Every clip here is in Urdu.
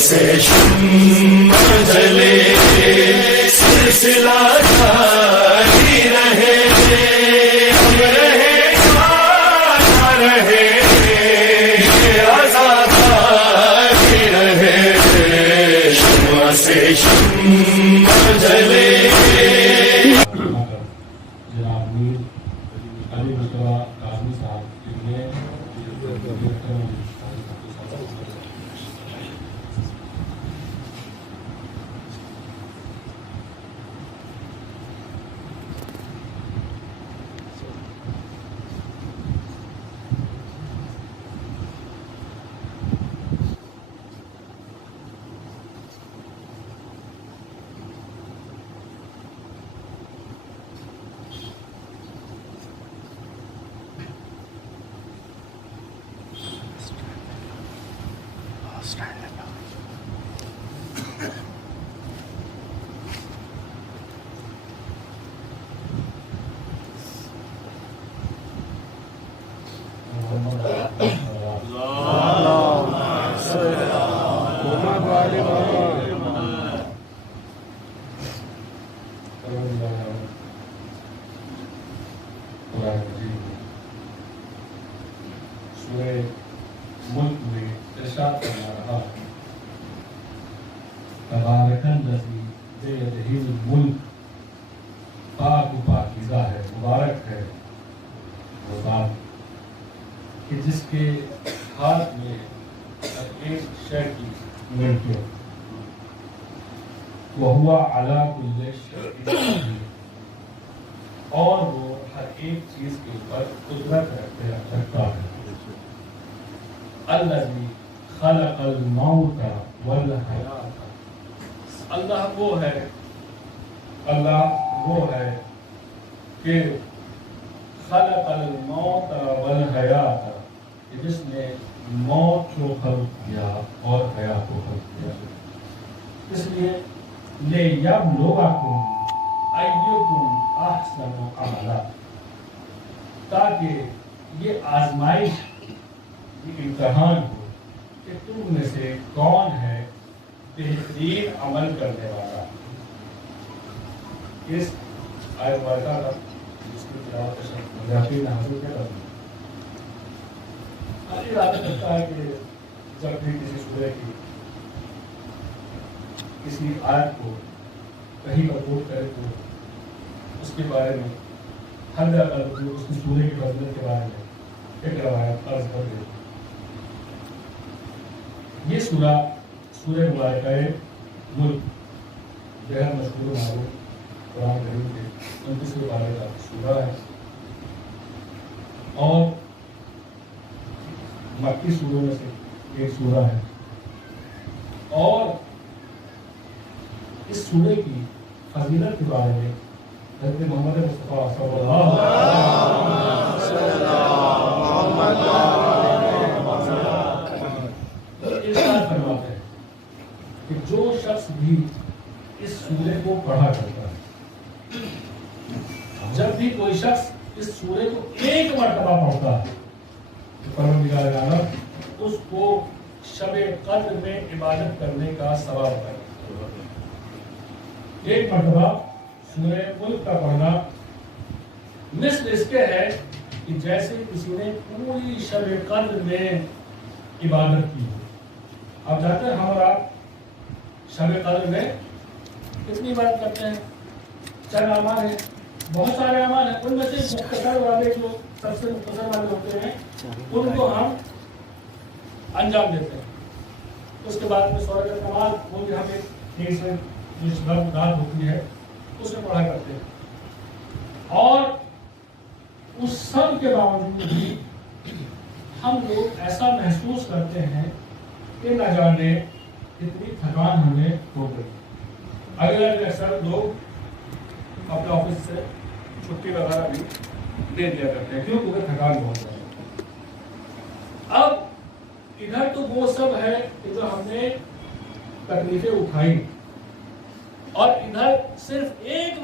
سے شمع جلے سلسلہ جاری رہے ہم رہے رہے آزاد رہے شمع سے شمع جلے. جناب میر علی مصطفیٰ کاظمی صاحب کے لیے سورہ ملک میں ارشاد کرنا رہا تبارک الذی بیدہ الملک، پاک و پاکیزہ ہے، مبارک ہے وہ ذات کہ جس کے ہاتھ میں ہر ایک شے کی ملکیت، وَهُوَ عَلَى كُلِّ شَيْءٍ قَدِيرٌ، اور وہ ہر ایک چیز کے اوپر قدرت رکھتا ہے. الذی خلق الموت والحیات، اللہ وہ ہے کہ خلق الموت والحیات، جس نے موت کو خلق کیا اور حیات کو خلق کیا. اس لیے لِیَبْلُوَکُمْ أَیُّکُمْ أَحْسَنُ عَمَلًا، تاکہ یہ آزمائش، یہ امتحان ہو کہ تم میں سے کون ہے بہترین عمل کرنے والا. اس آیت مبارکہ کا جس کی تلاوت مجاہدین نے حاصل کیا تھا، ارادہ کرتا ہے کہ جب بھی کسی سورہ کی کسی آیت کو کہیں پر کوٹ کرے تو اس کے بارے میں ہر جگہ اس کی سورہ کی فضیلت کے بارے میں ایک روایت عرض کر دے. یہ سورہ مبارکہ ملک بہت مشہور و معروف قرآن کریم کے 29ویں پارے کا سورہ ہے اور مکی سوروں میں سے ایک سورہ ہے. اور اس سورہ کی فضیلت کے بارے میں حضرت محمد مصطفیٰ صلی اللہ علیہ وسلم فرماتے ہیں کہ جو شخص بھی اس سورہ کو پڑھا کرتا ہے، جب بھی کوئی شخص اس سورہ کو ایک مرتبہ پڑھتا ہے تو پروردگار عالم اس کو شب قدر میں عبادت کرنے کا ثواب ہے. ایک مرتبہ سورہ ملک کا پڑھنا مثل اس کے ہے کہ جیسے کسی نے پوری شب قدر میں عبادت کی. آپ جانتے ہیں ہم اور آپ شب قدر میں کتنی عبادت کرتے ہیں؟ چند اعمال ہیں، بہت سارے اعمال ہیں، ان میں سے مختصر والے جو سب سے مختصر والے ہوتے ہیں ان کو ہم انجام دیتے ہیں. اس کے بعد میں سورۃ النمل وہ بھی ہم ایک سے جس وقت رات ہوتی ہے اس میں پڑھا کرتے ہیں. اور اس سب کے باوجود بھی ہم لوگ ایسا محسوس کرتے ہیں کہ نہ جانے اتنی تھکان ہمیں ہو گئی. اکثر لوگ اپنے آفس سے چھٹی وغیرہ بھی دے دیا کرتے ہیں کیونکہ تھکان بہت ہے. اب ادھر تو وہ سب ہے کہ جو ہم نے تکلیفیں اٹھائی، اور ادھر صرف ایک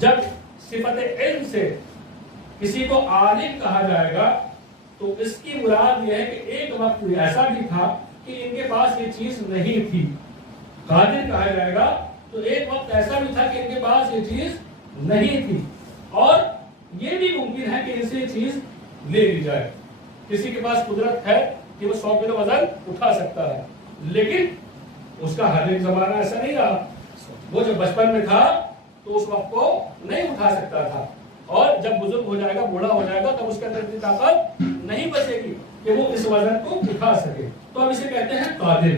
جب صفت علم سے کسی کو عالم کہا جائے گا تو اس کی مراد یہ ہے کہ ایک وقت ایسا بھی تھا کہ ان کے پاس یہ چیز نہیں تھی. قادر کہا جائے گا تو ایک وقت ایسا بھی تھا کہ ان کے پاس یہ چیز نہیں تھی, اور یہ بھی ممکن ہے کہ ان سے یہ چیز لے لی جائے. کسی کے پاس قدرت ہے کہ وہ 100 کلو وزن اٹھا سکتا ہے, لیکن اس کا ہر ایک زمانہ ایسا نہیں رہا. وہ جب بچپن میں تھا تو اس وقت کو نہیں اٹھا سکتا تھا, اور جب بزرگ ہو جائے گا, بوڑھا ہو جائے گا, تب اس کے اندر اتنی طاقت نہیں بچے گی کہ وہ اس وزن کو اٹھا سکے. تو اب اسے کہتے ہیں قادر.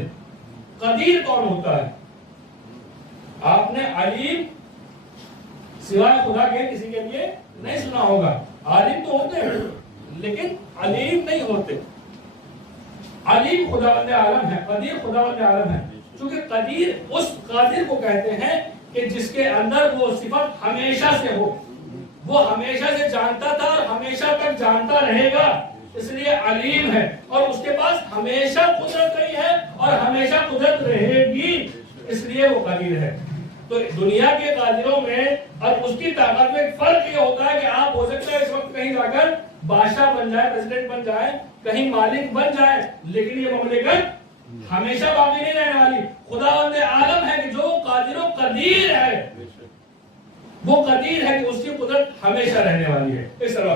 قدیر کون ہوتا ہے؟ آپ نے علیم سوائے خدا کے کسی کے لیے نہیں سنا ہوگا. عالم تو ہوتے ہیں لیکن علیم نہیں ہوتے. علیم خداوند عالم ہے, قدیر خداوند عالم ہے. چونکہ قدیر اس قادر کو کہتے ہیں کہ جس کے اندر وہ صفت ہمیشہ سے ہو, وہ ہمیشہ سے جانتا تھا اور ہمیشہ تک جانتا رہے گا, اس لیے علیم ہے. اور اس کے پاس ہمیشہ قدرت رہی ہے اور ہمیشہ قدرت رہے گی, اس لیے وہ قدیر ہے. تو دنیا کے قادروں میں اور اس کی طاقت میں ایک فرق یہ ہوتا ہے کہ آپ ہو سکتا ہے اس وقت کہیں جا کر بادشاہ بن جائے, پریزیڈنٹ بن جائے, کہیں مالک بن جائے, لیکن یہ مملکت ہمیشہ باقی نہیں رہنے والی. خداوند عالم ہے کہ جو قادر و قدیر ہے, وہ قدیر ہے کہ اس کی قدرت ہمیشہ رہنے والی ہے. اس طرح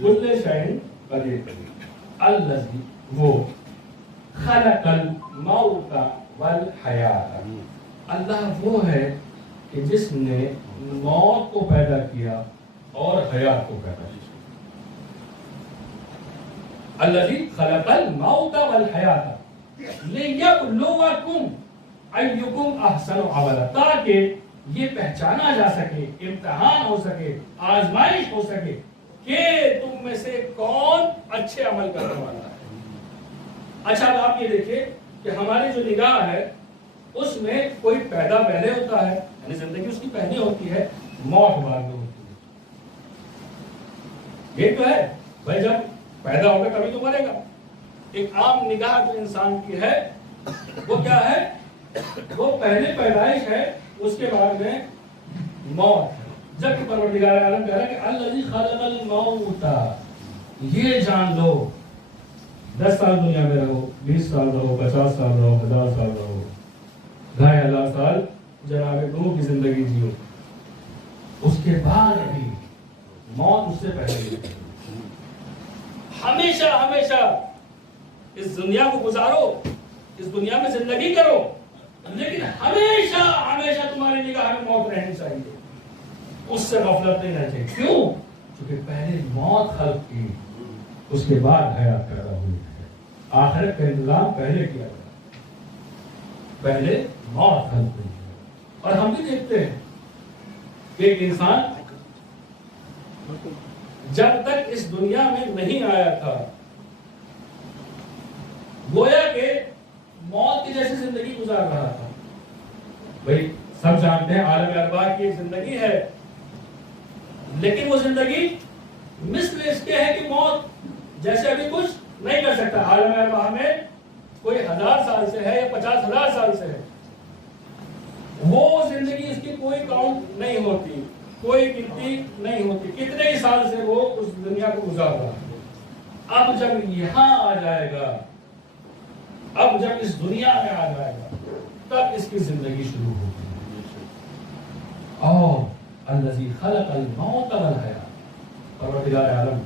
کل شیء قدیر. الذی وہ خلق الموت والحیات. اللہ وہ ہے کہ جس نے موت کو پیدا کیا اور حیات کو پیدا کیا. الذی خلق الموت والحیات لیبلوکم ایکم احسن عملا, تاکہ یہ پہچانا جا سکے, امتحان ہو سکے, آزمائش ہو سکے کہ تم میں سے کون اچھے عمل کرنے والا ہے. اچھا اب آپ یہ دیکھیں کہ ہماری جو نگاہ ہے اس میں کوئی پیدا پہلے ہوتا ہے, یعنی زندگی اس کی پہلے ہوتی ہے, موت بعد میں ہوتی ہے. یہ تو ہے بھائی, جب پیدا ہوگا تبھی تو مرے گا. ایک عام نگاہ جو انسان کی ہے وہ کیا ہے, وہ پہلے پیدائش ہے, اس کے بعد میں موت ہے. جبکہ پروردگار عالم کہہ رہا ہے کہ الذی خلق الموت, یہ جان لو 10 سال دنیا میں رہو, 20 سال رہو, 50 سال رہو, 1000 سال رہو, 2500 سال جناب نوح کی زندگی جیو, اس کے بعد بھی موت اس سے پہلے ہمیشہ ہمیشہ اس دنیا کو گزارو, اس دنیا میں زندگی کرو, لیکن ہمیشہ ہمیشہ تمہاری نگاہ میں موت رہنی چاہیے, اس سے غفلت نہیں رہنا چاہیے. کیوں؟ کیونکہ پہلے موت خلق کی, اس کے بعد حیات پیدا ہوئی ہے. آخرت کا انتظام پہلے کیا گیا, پہلے موت خلق ہوئی ہے. اور ہم بھی دیکھتے ہیں کہ ایک انسان جب تک اس دنیا میں نہیں آیا تھا گویا کہ موت کی جیسی زندگی گزار رہا تھا. بھائی سب جانتے ہیں عالم ارواح کی ایک زندگی ہے, لیکن وہ زندگی مثل اس کے ہے کہ موت جیسے ابھی کچھ نہیں کر سکتا. عالم ارواح میں کوئی 1000 سال سے ہے یا 50,000 سال سے ہے, وہ زندگی اس کی کوئی کاؤنٹ نہیں ہوتی, کوئی گنتی نہیں ہوتی, کتنے ہی سال سے وہ اس دنیا کو گزار رہا ہے. اب جب یہاں آ جائے گا, اب جب اس دنیا میں آ جائے گا, تب اس کی زندگی شروع ہوگی. اور الذی خلق الموت والحیات, پروردگار عالم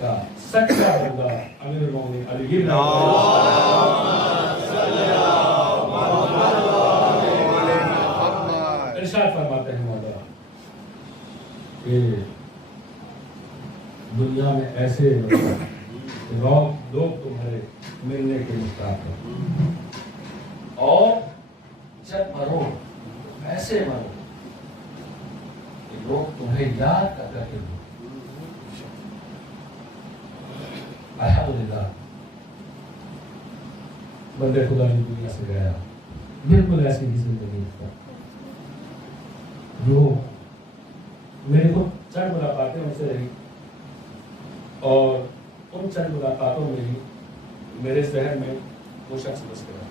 کا سچا بندہ امیر المومنین علی بن ارشاد فرماتے ہیں مولا کہ دنیا میں ایسے لوگ تمہارے ملنے کے مشتاق ہیں, اور جب مرو ایسے مرو کہ لوگ تمہیں یاد کر کے ہو. الحمدللہ بندے خدا کی دنیا سے گیا, بالکل ایسی ہی زندگی کا. جو میرے کو چند ملاقاتیں ان سے رہی, اور ان چند ملاقاتوں میں ہی میرے ذہن میں وہ شخص بس گیا.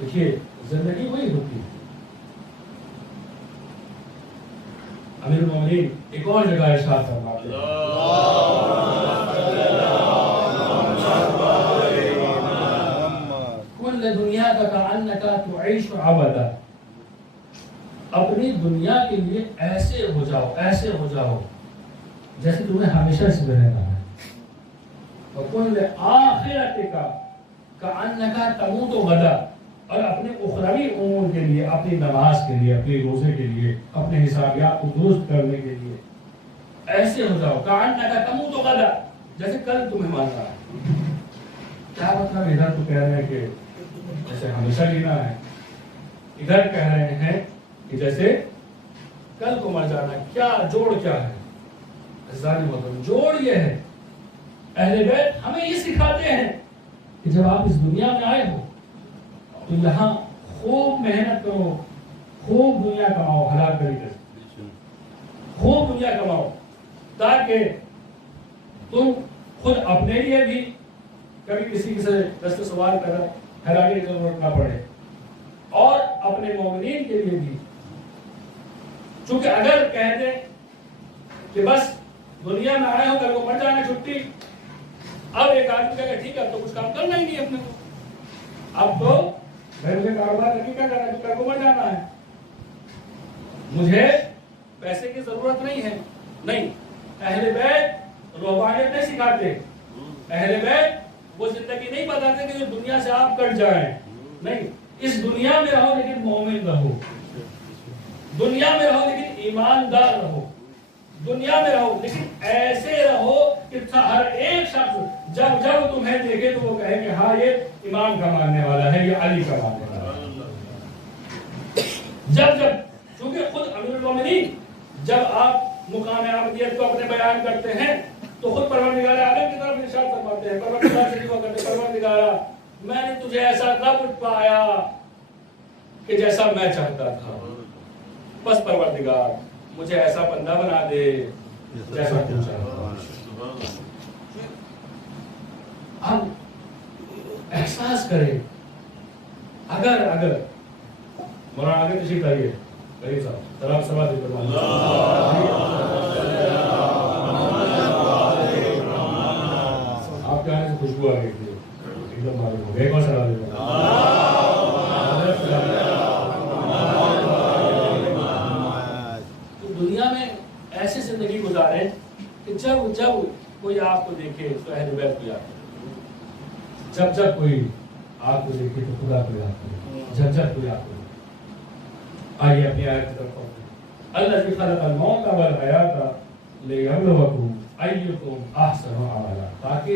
دیکھیے زندگی وہی ہوتی ہے. امیر المومنین ایک اور جگہ ارشاد فرماتے ہیں کل دنیا کا کأنک تعیش ابدا. اپنی دنیا کے لیے ایسے ہو جاؤ جیسے تمہیں ہمیشہ اس میں رہنا ہے. وَكُلَّ آخِرَتِكَ كَأَنَّكَ تَمُوتُ غَدًا. اور اپنے اخروی امور کے لیے، اپنی نماز کے لیے، اپنے روزے کے لیے، اپنے حسابیات کو درست کرنے کے لیے ایسے ہو جاؤ كَأَنَّكَ تَمُوتُ غَدًا، جیسے کل تمہیں ماننا ہے. کیا مطلب؟ ادھر تو کہہ رہے ہیں کہ جیسے ہمیشہ لینا ہے، ادھر کہہ رہے ہیں کہ جیسے کل کو مر جانا. کیا جوڑ کیا ہے؟ جوڑ یہ ہے، اہل بیت ہمیں یہ سکھاتے ہیں کہ جب آپ اس دنیا میں آئے ہو تو یہاں خوب محنت کرو، خوب دنیا کماؤ، حلال طریقے سے خوب دنیا کماؤ، تاکہ تم خود اپنے لیے بھی کبھی کسی سے دست سوال کر حیرانی کی ضرورت نہ پڑے، اور اپنے مومنین کے لیے بھی. چونکہ اگر کہہ دیں کہ بس دنیا میں آئے ہو، کل کو مر جانا چھٹی، اب ایک آدمی کہے ٹھیک ہے تو کچھ کام کرنا ہی نہیں اپنے کو، اب تو میں مجھے کاروبار کر کے کیا کرنا ہے، کل کو مر جانا ہے، مجھے پیسے کی ضرورت نہیں ہے. نہیں، اہل بیت روحانیت نہیں سکھاتے. اہل بیت وہ زندگی نہیں بتاتے کہ جو دنیا سے آپ کٹ جائیں. نہیں، اس دنیا میں رہو لیکن مومن رہو، دنیا میں رہو لیکن ایماندار رہو، دنیا میں رہو لیکن ایسے رہو کہ ہر ایک شخص جب تمہیں دیکھے تو وہ کہے کہ ہاں یہ امام کا ماننے والا ہے، یہ علی کا ماننے والا ہے. جب چونکہ خود امیر المومنین جب آپ مقام عابدیت کو اپنے بیان کرتے ہیں تو خود پروردگار عالم کی طرف ارشاد فرماتے ہیں، پروردگار سے دعا کرتے ہیں، پروردگارا میں نے تجھے ایسا کب پایا کہ جیسا میں چاہتا تھا، بس پروردگار مجھے ایسا بندہ بنا دے جیسا تو چاہتا. ہم احساس کریں، اگر مولانا آگے تشریف لائیے، قریب صاحب ذرا آپ سوال ذکر مانیے. آپ کے آنے سے خوشبو آ گئی تھی، ایک دم معلوم ہو گیا. ایک اور سوال دیتا دنیا میں ایسے زندگی گزارے کہ جب کوئی آپ کو دیکھے تو اہل بیت کو یاد کرے، جب کوئی آپ کو دیکھے تو خدا کو یاد کرے، جب کوئی آپ کو دیکھے. آئیے اپنی آیت کی طرف پڑھتے ہیں. الذی خلق الموت والحیات لیبلوکم ایکم احسن عملا، تاکہ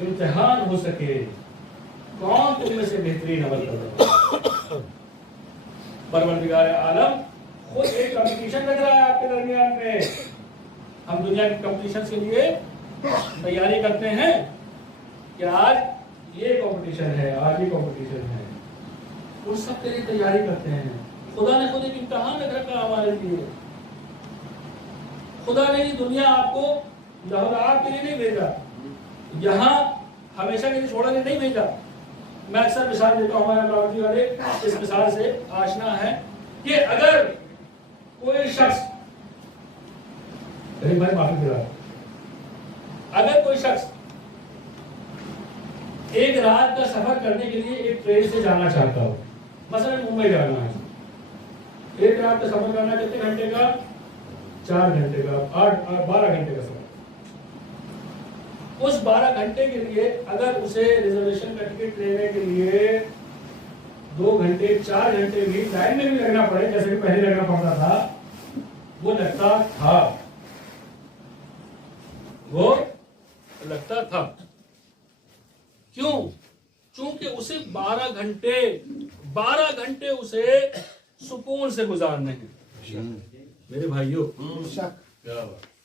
امتحان ہو سکے کون تم میں سے بہترین عمل کر رہا ہے. پروردگار عالم خود ایک کمپٹیشن لگ رہا ہے آپ کے درمیان میں. ہم دنیا کی کمپٹیشن کے لیے تیاری کرتے ہیں کہ آج یہ کمپٹیشن ہے، آج یہ کمپٹیشن ہے، ان سب کے لیے تیاری کرتے ہیں. خدا نے خود ایک امتحان رکھ رکھا ہمارے لیے. خدا نے یہ دنیا آپ کو لہو کے لیے نہیں بھیجا، یہاں ہمیشہ کے لیے چھوڑا نہیں بھیجا. میں اکثر مثال دیتا ہوں، ہمارے پراپرٹی والے اس مثال سے آشنا ہے کہ اگر کوئی شخص ایک رات کا سفر کرنے کے لیے ایک ٹرین سے جانا چاہتا ہو، مثلا ممبئی جانا ہے، ایک رات کا سفر کرنا کتنے گھنٹے کا؟ 4 گھنٹے کا، 12 گھنٹے کا سفر. اس 12 گھنٹے کے لیے اگر اسے ریزرویشن کا ٹکٹ لینے کے لیے 2 گھنٹے 4 گھنٹے بھی لائن میں بھی لگنا پڑے، جیسے کہ پہلے لگنا پڑتا تھا، وہ لگتا تھا. کیوں؟ چونکہ اسے 12 گھنٹے اسے سکون سے گزارنے ہیں. میرے بھائیوں،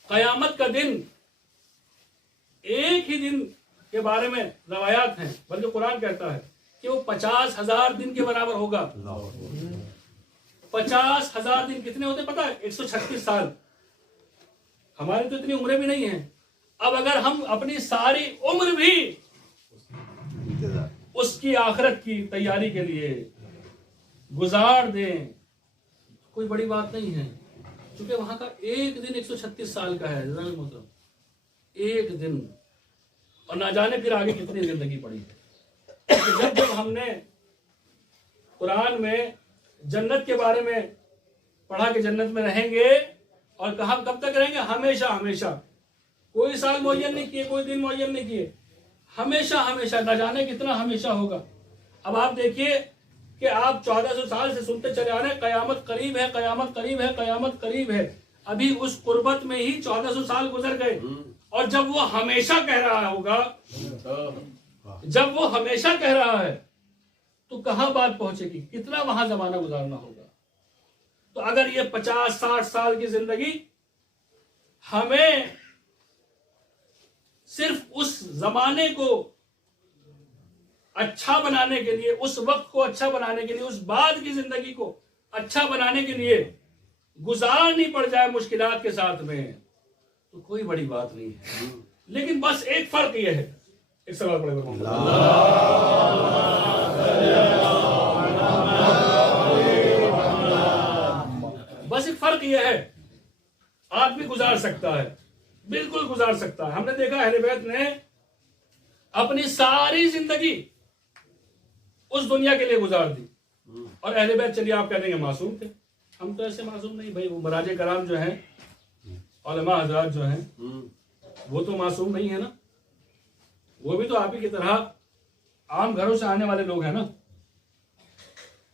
قیامت کا دن ایک ہی دن کے بارے میں روایات ہیں، بلکہ قرآن کہتا ہے کہ وہ 50,000 دن کے برابر ہوگا. 50,000 دن کتنے ہوتے پتہ ہے؟ 136 سال. ہماری تو اتنی عمریں بھی نہیں ہیں. اب اگر ہم اپنی ساری عمر بھی اس کی آخرت کی تیاری کے لیے گزار دیں، کوئی بڑی بات نہیں ہے، کیونکہ وہاں کا ایک دن 136 سال کا ہے جناب محترم، ایک دن، اور نہ جانے پھر آگے کتنی زندگی پڑی ہے۔ جب ہم نے قرآن میں جنت کے بارے میں پڑھا کہ جنت میں رہیں گے، اور کہا کب تک رہیں گے؟ ہمیشہ ہمیشہ، کوئی سال معین نہیں کیے، کوئی دن معین نہیں کیے، ہمیشہ ہمیشہ، نہ جانے کتنا ہمیشہ ہوگا۔ اب آپ دیکھیے کہ آپ 1400 سال سے سنتے چلے آ رہے ہیں قیامت قریب ہے، قیامت قریب ہے، قیامت قریب ہے، ابھی اس قربت میں ہی 1400 سال گزر گئے، اور جب وہ ہمیشہ کہہ رہا ہوگا، جب وہ ہمیشہ کہہ رہا ہے تو کہاں بات پہنچے گی؟ کتنا وہاں زمانہ گزارنا ہوگا؟ تو اگر یہ 50-60 سال کی زندگی ہمیں صرف اس زمانے کو اچھا بنانے کے لیے، اس وقت کو اچھا بنانے کے لیے، اس بعد کی زندگی کو اچھا بنانے کے لیے گزارنی پڑ جائے مشکلات کے ساتھ میں، تو کوئی بڑی بات نہیں ہے۔ لیکن بس ایک فرق یہ ہے، ایک سوال پڑے بس ایک فرق یہ ہے، آدمی گزار سکتا ہے، بالکل گزار سکتا ہے۔ ہم نے دیکھا اہل بیت نے اپنی ساری زندگی اس دنیا کے لیے گزار دی، اور اہل بیت چلیے آپ کہہ دیں گے معصوم تھے، ہم تو ایسے معصوم نہیں بھائی، وہ مراج کرام جو ہیں، علماء حضرات جو ہیں، وہ تو معصوم نہیں ہے نا، وہ بھی تو آپ ہی کی طرح عام گھروں سے آنے والے لوگ ہیں نا،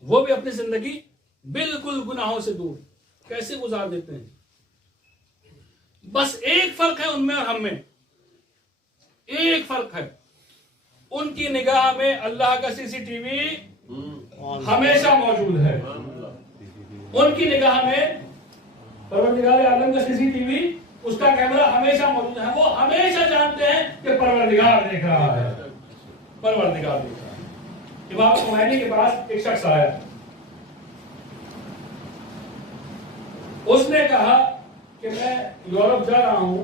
وہ بھی اپنی زندگی بالکل گناہوں سے دور کیسے گزار دیتے ہیں۔ بس ایک فرق ہے ان میں اور ہم میں، ایک فرق ہے، ان کی نگاہ میں اللہ کا CCTV ہمیشہ موجود ہے، ان کی نگاہ میں پروردگار عالم کا CCTV، اس کا کیمرہ ہمیشہ موجود ہے، وہ ہمیشہ جانتے ہیں کہ پروردگار دیکھ رہا ہے، پروردگار دیکھ رہا ہے۔ امام خمینی کے پاس ایک شخص آیا، اس نے کہا کہ میں یورپ جا رہا ہوں،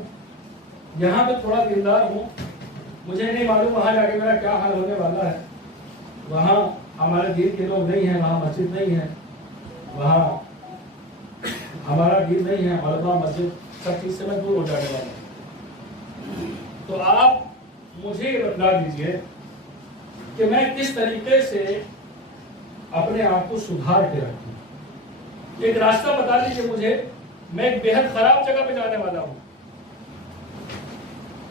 یہاں پہ تھوڑا دیندار ہوں، مجھے نہیں معلوم وہاں جا کے میرا کیا حال ہونے والا ہے، وہاں ہمارے دین کے لوگ نہیں ہیں، وہاں مسجد نہیں ہے، وہاں ہمارا دین نہیں ہے، علماء مسجد سب چیز سے میں دور ہو جانے والا ہوں، تو آپ مجھے یہ بتلا دیجئے کہ میں کس طریقے سے اپنے آپ کو سدھار کے رکھوں، ایک راستہ بتا دیجئے مجھے، میں ایک بہت خراب جگہ پہ جانے والا ہوں،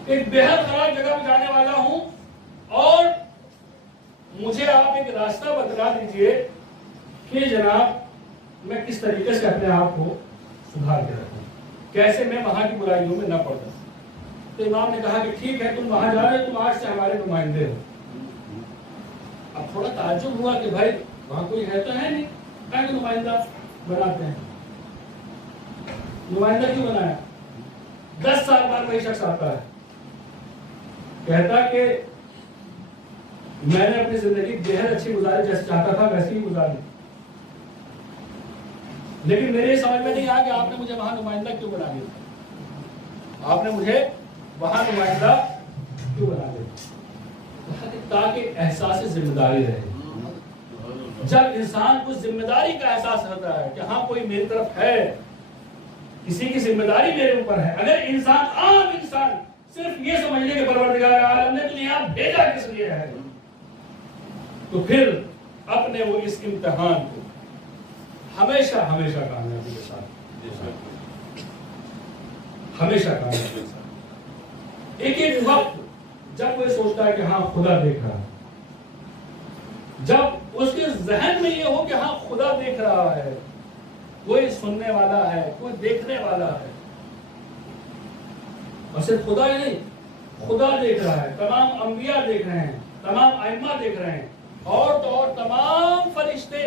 ایک بہت خراب جگہ پہ جانے والا ہوں، اور مجھے آپ ایک راستہ بتلا دیجئے کہ جناب میں کس طریقے سے اپنے آپ کو سدھار کے رکھوں، کیسے میں وہاں کی برائیوں میں نہ پڑ جاؤں۔ تو امام نے کہا کہ ٹھیک ہے، تم وہاں جا رہے ہو، تم آج سے ہمارے نمائندے ہو۔ اب تھوڑا تعجب ہوا کہ بھائی وہاں کوئی ہے تو ہے نہیں، کیا کہ نمائندہ بناتے ہیں، نمائندہ کیوں بنایا؟ 10 سال بعد وہی شخص آتا ہے، کہتا کہ میں نے اپنی زندگی بہت اچھی گزاری، جیسے چاہتا تھا ویسے ہی گزاری، لیکن میرے یہ سمجھ میں نہیں آیا کہ آپ نے مجھے وہاں نمائندہ کیوں بنا دیا، آپ نے مجھے وہاں نمائندہ کیوں بنا دیا؟ تاکہ احساس ذمہ داری رہے۔ جب انسان کو ذمہ داری کا احساس ہوتا ہے کہ ہاں کوئی میری طرف ہے، کسی کی ذمہ داری میرے اوپر ہے، اگر انسان عام انسان صرف یہ سمجھ لے کہ پروردگار عالم نے تجھے یہاں بھیجا کس لیے ہے، تو پھر اپنے وہ اس امتحان کو ہمیشہ ہمیشہ کامیابی کے ساتھ، ہمیشہ کامیابی کے ساتھ، ایک وقت جب وہ سوچتا ہے کہ ہاں خدا دیکھ رہا ہے، جب اس کے ذہن میں یہ ہو کہ ہاں خدا دیکھ رہا ہے، کوئی سننے والا ہے، کوئی دیکھنے والا ہے، اور صرف خدا ہی نہیں، خدا دیکھ رہا ہے، تمام انبیاء دیکھ رہے ہیں، تمام ائمہ دیکھ رہے ہیں، اور تو اور تمام فرشتے،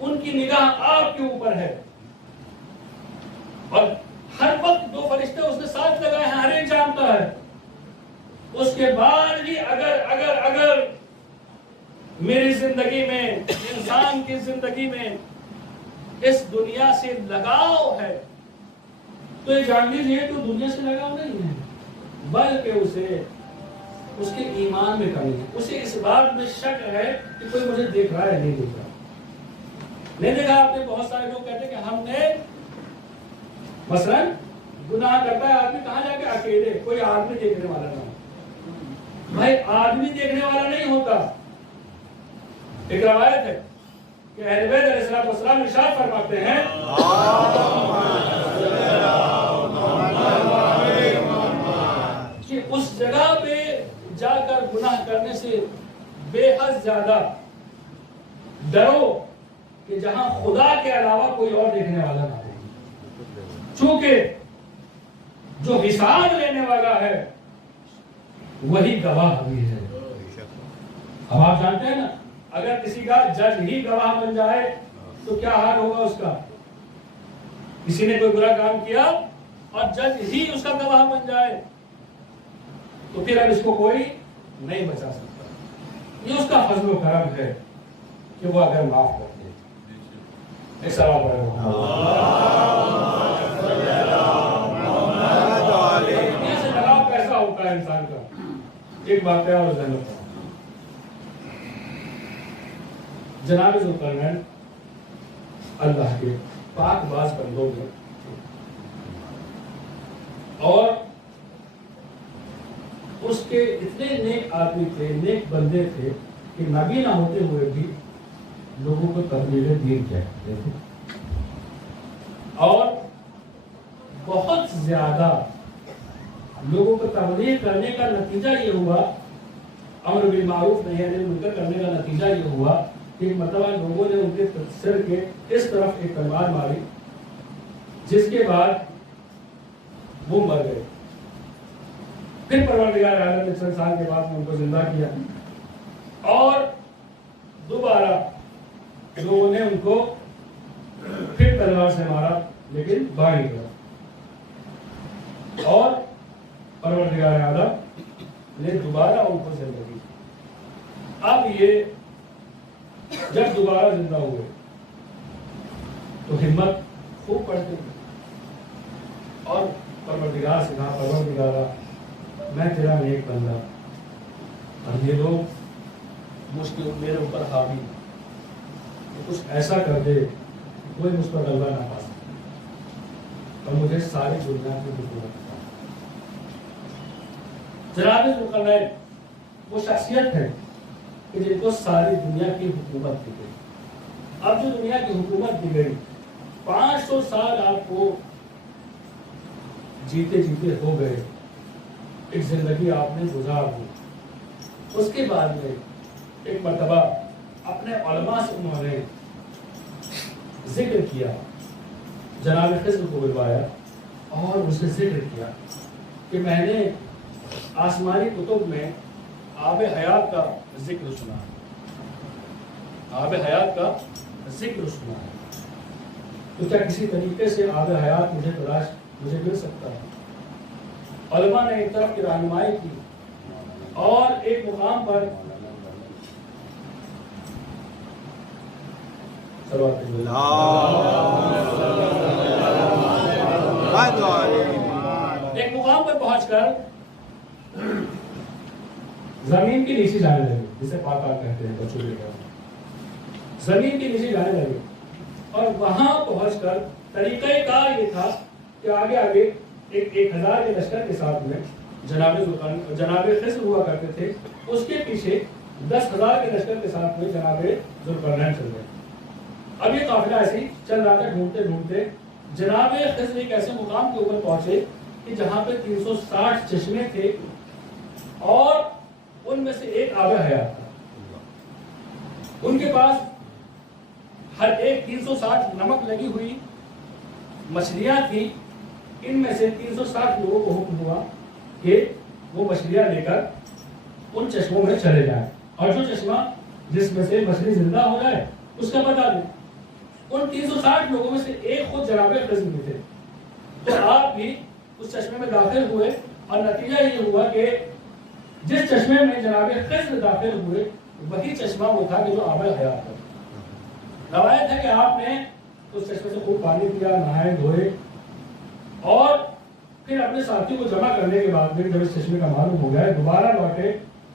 ان کی نگاہ آپ کے اوپر ہے، اور ہر وقت 2 فرشتے اس نے ساتھ لگائے ہیں، ہر ایک جانتا ہے، اس کے بعد بھی اگر میری زندگی میں، انسان کی زندگی میں اس دنیا سے لگاؤ ہے، تو یہ جان لیجیے تو دنیا سے لگاؤ نہیں ہے، بلکہ اسے اس کے ایمان میں کمی ہے، اسے اس بات میں شک ہے کہ کوئی مجھے دیکھ رہا ہے نہیں دیکھ رہا۔ نہیں دیکھا آپ نے بہت سارے لوگ کہتے ہیں کہ ہم نے مثلا گناہ کرتا ہے آدمی کہاں جا کے اکیلے، کوئی آدمی دیکھنے والا نہ ہو۔ بھائی آدمی دیکھنے والا نہیں ہوتا۔ ایک روایت ہے کہ اہل بیت علیہ السلام ارشاد فرماتے ہیں کہ اس جگہ پہ جا کر گناہ کرنے سے بے حد زیادہ ڈرو کہ جہاں خدا کے علاوہ کوئی اور دیکھنے والا نہ ہو، چونکہ جو حساب لینے والا ہے وہی گواہ بھی ہے۔ اب آپ جانتے ہیں نا، اگر کسی کا جج ہی گواہ بن جائے تو کیا حال ہوگا اس کا؟ کسی نے کوئی برا کام کیا اور جج ہی اس کا گواہ بن جائے تو پھر اب اس کو کوئی نہیں بچا سکتا۔ یہ اس کا فضل و کرم ہے کہ وہ اگر معاف کر دے۔ ایک سوال پڑھے سے لگاؤ کیسا ہوتا ہے انسان کا؟ ایک بات ہے اور ذہن رکھو، جناب ذوالقرنین اللہ کے پاک باز بندوں میں اور اس کے اتنے نیک آدمی تھے، نیک بندے تھے کہ نبی نہ ہوتے ہوئے بھی لوگوں کو تبلیغ دین کہتے تھے، اور بہت زیادہ لوگوں کو تبلیغ کرنے کا نتیجہ یہ ہوا، امر بالمعروف نہی عن المنکر کرنے کا نتیجہ یہ ہوا کہ مطلب لوگوں نے ان کے سر کے اس طرف ایک تلوار ماری جس کے بعد وہ مر گئے۔ پھر پروردگار عالم نے چند سال کے بعد ان کو زندہ کیا اور دوبارہ لوگوں نے ان کو پھر تلوار سے مارا لیکن بائیں طرف، اور پروردگار عالم نے دوبارہ ان کو زندہ کی۔ اب یہ جب دوبارہ زندہ ہوئے تو ہمت خوب پڑھتے تھے اور پروردگار سے کہا پروردگارا میں تیرا نیک بندہ، اور یہ لوگ میرے اوپر حاوی، کچھ ایسا کر دے کوئی مجھ پر غلبہ نہ پا سکے اور مجھے ساری دنیا کی حکومت۔ جناب ذوالقرنین وہ شخصیت ہے کہ جن کو ساری دنیا کی حکومت دی گئی۔ اب جو دنیا کی حکومت دی گئی 500 سال آپ کو جیتے جیتے ہو گئے، ایک زندگی آپ نے گزار دی۔ اس کے بعد میں ایک مرتبہ اپنے علماء سے انہوں نے ذکر کیا، جناب خضر کو بلوایا اور اسے ذکر کیا کہ میں نے آسمانی کتب میں آب حیات کا ذکر سنا، آب حیات کا ذکر سنا ہے، تو کیا کسی طریقے سے آب حیات مجھے مل سکتا ہے؟ علماء نے ایک طرف کی رہنمائی کی اور ایک مقام پر پہنچ کر زمین کے نیچے جانے لگے، جسے پاتا کہتے ہیں بچوں کے گھر، زمین کے نیچے جانے لگے اور وہاں پہنچ کر طریقہ کار یہ تھا کہ آگے آگے ایک 1000 کے لشکر کے ساتھ میں جناب خضر ہوا کرتے تھے، اس کے پیچھے 10,000 کے لشکر کے ساتھ میں جناب ذوالقرنین چل گئے۔ اب یہ قافلہ ایسی چل رہا تھا، ڈھونڈتے ڈھونڈتے جناب خضر ایک ایسے مقام کے اوپر پہنچے کہ جہاں پہ 360 چشمے تھے اور ان میں سے ایک آب حیات تھا۔ ان کے پاس ہر ایک 360 نمک لگی ہوئی مچھلیاں تھیں، ان میں سے 360 لوگوں کو حکم ہوا کہ وہ مچھلیاں لے کر ان چشموں میں چلے جائیں اور جو چشمہ جس میں سے مچھلی زندہ ہو جائے اس کا بتا دیں۔ ان 360 لوگوں میں سے ایک خود جناب خضر بھی تھے، تو آپ بھی اس چشمے میں داخل ہوئے اور نتیجہ یہ ہوا کہ جس چشمے میں جناب خضر داخل ہوئے وہی چشمہ وہ تھا کہ جو آب حیات تھا۔ روایت ہے کہ آپ نے اس چشمے سے خوب پانی پیا، نہائے دھوئے اور پھر اپنے ساتھی کو جمع کرنے کے بعد میں جب اس چشمے کا معلوم ہو گیا دوبارہ لوٹے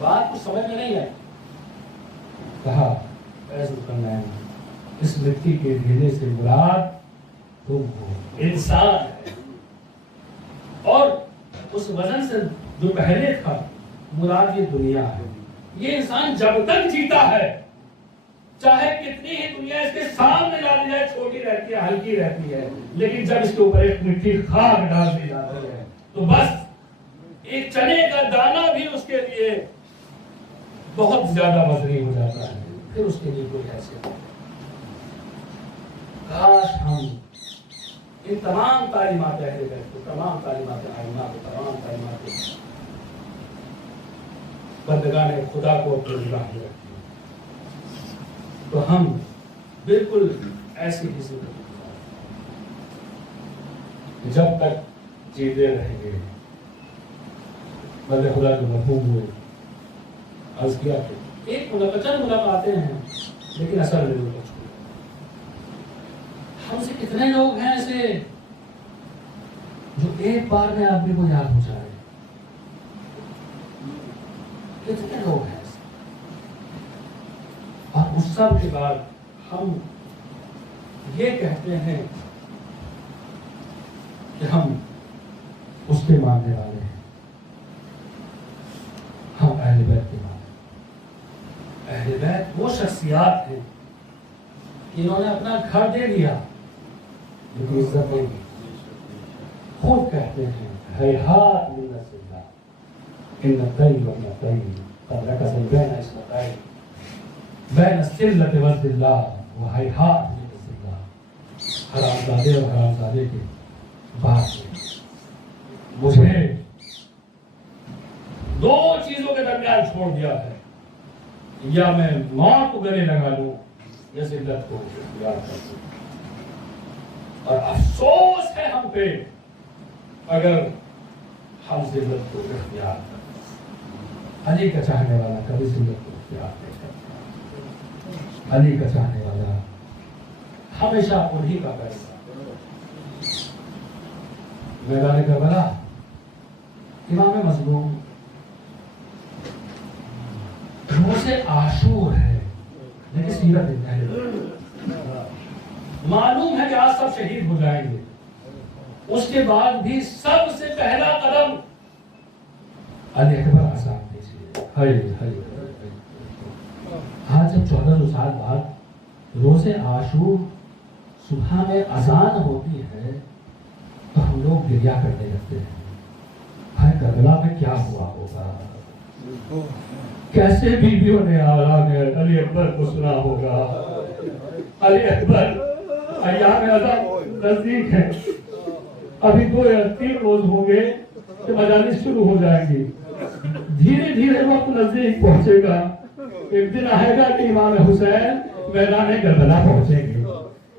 بات کو سمجھ میں نہیں آئی. کہا اے ذوالقرنین اس مٹی کے ڈھیلے سے مراد تم ہو، انسان ہے، اور اس وزن سے جو پہلے تھا مراد یہ دنیا ہے. یہ انسان جب تک جیتا ہے چاہے کتنی ہی دنیا اس کے سامنے لا دی جائے چھوٹی رہتی ہے، ہلکی رہتی ہے، لیکن جب اس کے اوپر ایک مٹھی خاک ڈال دی جاتی ہے تو بس ایک چنے کا دانہ بھی اس کے لیے بہت زیادہ وزنی ہو جاتا ہے. پھر اس کے لیے کوئی حیثیت نہیں. کاش ہم ان تمام تعلیمات اہل بیت کو، تمام تعلیمات ائمہ کو، تمام تعلیمات بندگان خدا کو اپنے نگاہ میں رکھیں تو ہم بالکل ایسی ہی زندگی گزاریں جب تک جیتے رہیں گے. بندے خدا جو مرحوم ہوئے عرض کیا کہ ایک چند ملاقاتیں ہیں لیکن اثر نہیں ہوتا. ہم سے کتنے لوگ ہیں ایسے جو ایک بار میں آدمی کو یاد ہو جائے؟ کتنے لوگ ہیں ایسے؟ اور اس سب کے بعد ہم یہ کہتے ہیں کہ ہم اس کے ماننے والے ہیں، ہم اہل بیت کے ماننے. اہل بیت وہ شخصیات ہیں انہوں نے اپنا گھر دے دیا لیکن عزت نہیں دی. خود کہتے ہیں ہیہات من السلہ ان الطیب والمطیب قد رکض بین اصبعین بین السلۃ والذلہ وہیہات من السلہ. حرامزادے اور حرامزادے کے بعد مجھے دو چیزوں کے درمیان چھوڑ دیا ہے، یا میں موت کو گلے لگا لوں یا ذلت کو اختیار کر لوں. اور افسوس ہے ہم پہ اگر ہم ذلت کو اختیار کریں. علی کا چاہنے والا کبھی ذلت کو اختیار نہیں کرتا. علی کا چاہنے والا ہمیشہ انہی کا پیسہ. میدان کربلا امام مظلوم روزے عاشور ہے لیکن سیرت نہیں. معلوم ہے کہ آج سب شہید ہو جائیں گے، اس کے بعد بھی سب سے پہلا قدم علی اکبر آزاد دیجیے. آج جب 1400 سال بعد روزے عاشور صبح میں اذان ہوتی ہے تو ہم لوگ گریہ کرنے لگتے ہیں. ہائے کربلا میں کیا ہوا ہوگا، کیسے بیویوں نے آرام علی اکبر کو سنا ہوگا. علی اکبر ایام اذان نزدیک ہے، ابھی 2 یا 3 روز ہوں گے کہ مجالس شروع ہو جائیں گی. دھیرے دھیرے وقت نزدیک پہنچے گا. ایک دن آئے گا کہ امام حسین میدان کربلا پہنچیں گے.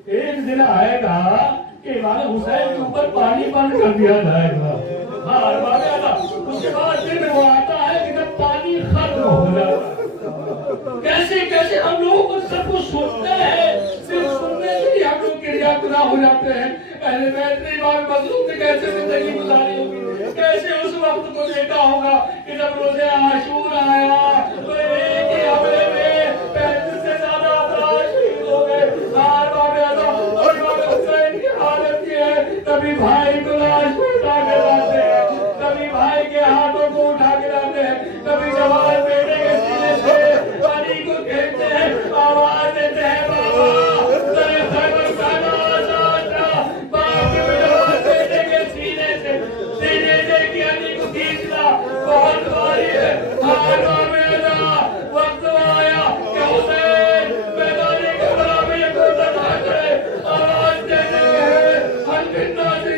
ایک دن آئے گا کہ امام حسین کے اوپر پانی بند کر دیا جائے گا. اس کے بعد دن وہ آتا ہے کہ جب پانی ختم ہو جائے. کیسے کیسے ہم لوگوں کو سب کچھ سنتے ہیں، صرف سننے سے ہی ہم لوگ گریا گناہ ہو جاتے ہیں. اہل بیت نے امام مظلوم نے کیسے زندگی گزاری ہوگی، کیسے اس وقت کو دیکھا ہوگا کہ جب روزے عاشور آیا تو ایک ہی حملے میں 35 سے زیادہ افراد شہید ہو گئے. اور امام حسین کی حالت یہ ہے، کبھی بھائی کو لاش کو اٹھا کے لاتے ہیں، کبھی بھائی کے ہاتھوں کو اٹھا کے لاتے ہیں، کبھی جوان بیٹے کے سینے سے پانی کو کھینچتے ہیں، آواز دیتے ہیں بابا ذرا خیبر کھانا آسان. باپ کے جوان بیٹے کے سینے سے کی علی کو کھینچنا بہت بھاری ہے. وقت آیا کہ حسین میدان کربلا میں یہ کو تنہا کرے. آواز دیتے ہیں ہم بنا سے